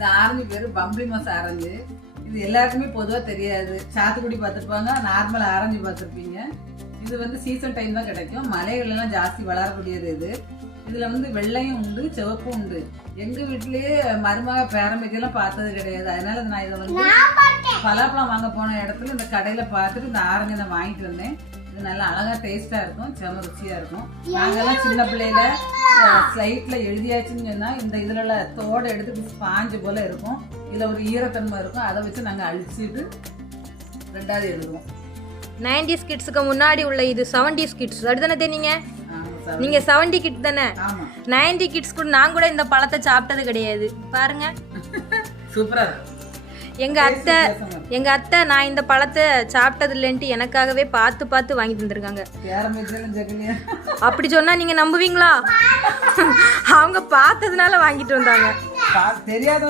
இந்த ஆரஞ்சு பேரு பம்பளி மாசம் ஆரஞ்சு. இது எல்லாருக்குமே பொதுவாக தெரியாது. சாத்துக்குடி பார்த்துருப்பாங்க, நார்மல் ஆரஞ்சு பார்த்துருப்பீங்க. இது வந்து சீசன் டைம் தான் கிடைக்கும். மலைகள்லாம் ஜாஸ்தி வளரக்கூடியது இது. இதுல வந்து வெள்ளையும் உண்டு, சிவப்பும் உண்டு. எங்க வீட்லயே மருமக பேரம்பேத்தியெல்லாம் பார்த்தது கிடையாது. அதனால நான் இதை வந்து பலாப்பழம் வாங்க போன இடத்துல இந்த கடையில பார்த்துட்டு இந்த ஆரஞ்சை நான் வாங்கிட்டு வந்தேன். இது நல்லா அழகா டேஸ்டா இருக்கும், செம ருச்சியா இருக்கும். நாங்கெல்லாம் சின்ன பிள்ளையில ஸ்லைட்ல எழுதியாச்சுன்னு சொன்னா இந்த இதுல தோட எடுத்து ஸ்பாஞ்சு போல இருக்கும். இதுல ஒரு ஈரத்தன்மை இருக்கும். அதை வச்சு நாங்க அழிச்சிட்டு ரெண்டாவது எழுதுவோம். 90s கிட்ஸுக்கு முன்னாடி உள்ள இது 70s கிட்ஸ் அப்படிதானே? நீங்க 70 கிட் தானே? 90 கிட்ஸ் கூட நான் கூட இந்த பழத்தை சாப்பிட்டது கிடையாது. பாருங்க சூப்பரா. எங்க அத்தை நான் இந்த பழத்தை சாப்பிட்டது இல்லைன்ட்டு எனக்காகவே பார்த்து வாங்கி தந்திருக்காங்க. அப்படி சொன்னா நீங்க நம்புவீங்களா? அவங்க பார்த்ததுனால வாங்கிட்டு வந்தாங்க. தெரியாத